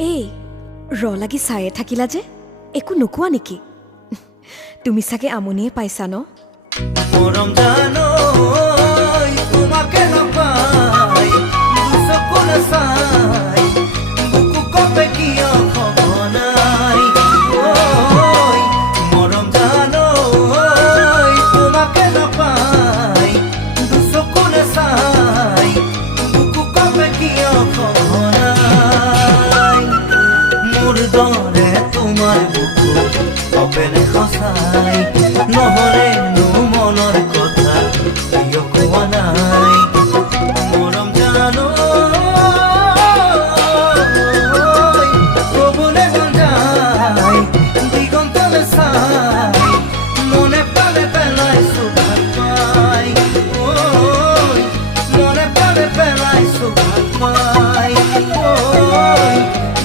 এই লাগি চায়ে থাকিলা যে একো নোকোৱা নেকি? তুমি চাগে আমনিয়ে পাইছা ন? মৰম জানৈ তোমাকে নাপাই দুচকুলে চাই বুকু কপে কিয় সঘনাই ঐ মৰম জানৈ তোমাকে নাপাই দুচকুলে চাই বুকু কপে কিয় সঘনাই মোৰ দৰে তোমাৰ বুকু কপেনে সঁচাই নহ'লে